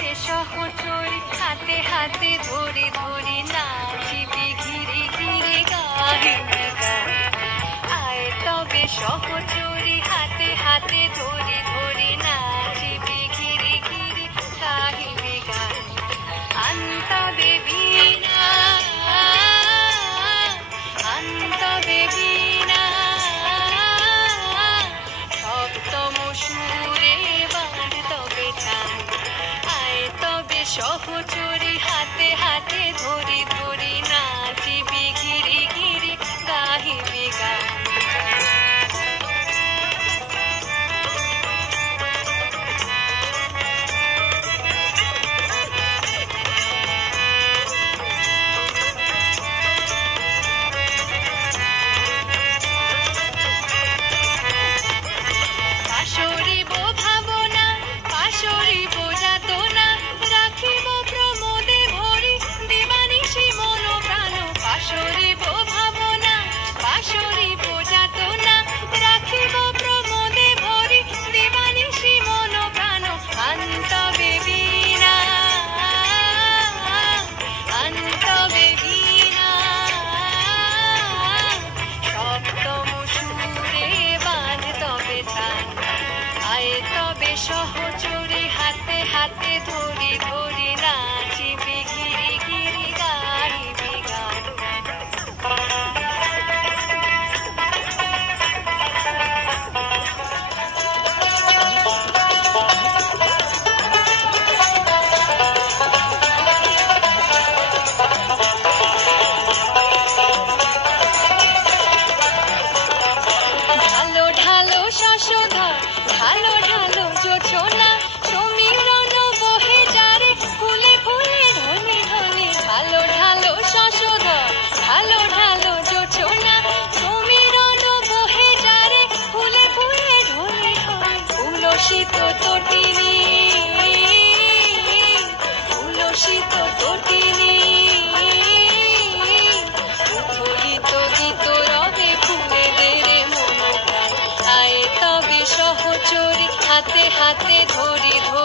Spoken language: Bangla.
সহচরী হাতে হাতে ধরে ধরে নাচিবি ঘিরে ঘিরে গাহিবি গান। আয় তবে সহচরী হাতে হাতে ধরে ধরে নাচিবি ঘিরে ঘিরে গাহিবি গান। আনতবে বীণা আনতবে বীণা সপ্তম সুরে বাঁধ তবে টান। আয় তবে সহচরী হাতে হাতে ধরে ধরে নাচিবি ঘিরে ঘিরে গাহিবি গান। পাশরিব ভাবনা পাশরিব যাতনা রাখিব প্রমোদে ভরি দিবানিশি মন প্রাণ। পাশরিব ভাবনা পাশরিব যাতনা রাখিব প্রমোদে ভরি দিবানিশি মন প্রাণ। আনতবে বীণা আনতবে বীণা সপ্তম সুরে বাঁধ তবে টান। আয় তবে সহচরী হাতে হাতে ধরে ধরে নাচিবি ঘিরে ঘিরে গাহিবি গান। ঢালো ঢালো শশধর ঢালো ঢালো জোছনা সমীরণ বহে যারে ফুলে ফুলে ধ্বনি ধ্বনি। ঢালো ঢালো শশধর ঢালো ঢালো জোছনা সমীরণ বহে যারে ফুলে ফুলে ধ্বনি ধ্বনি। উলসিত তটিনী উলসিত তটিনী উথলিত গীত রবে ফুলে দেরে মন প্রাণ। আয় তবে সহচরী হাতে হাতে ধরে ধরে